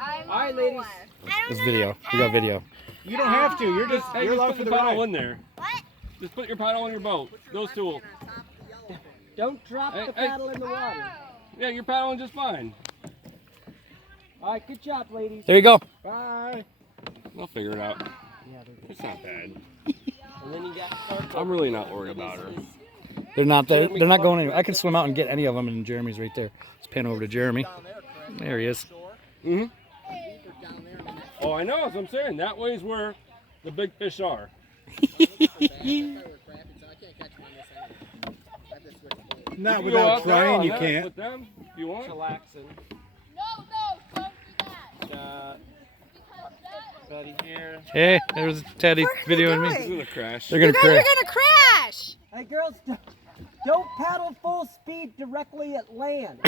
All right, ladies. This video. We got video. You don't have to. You're just Hey, you're just allowed put for the the paddle ride. in there. What? Just put your paddle in your boat. Those two. Don't drop the paddle in the water. Yeah, you're paddling just fine. All right, good job, ladies. There you go. Bye. We'll figure it out. Yeah, It's not bad. and then you got Clark. I'm really not worried about her. They're not going anywhere. I can swim out and get any of them, and Jeremy's right there. Let's pan over to Jeremy. There he is. Mm-hmm. Oh, I know. That's what I'm saying. That way is where the big fish are. Not You can go without out there trying, on you that can't. With them, if you want. Chillaxing. No, don't do that. Betty here. Hey, there's Teddy videoing me. This is a crash. They're gonna crash. gonna crash. Hey, girls, don't paddle full speed directly at land.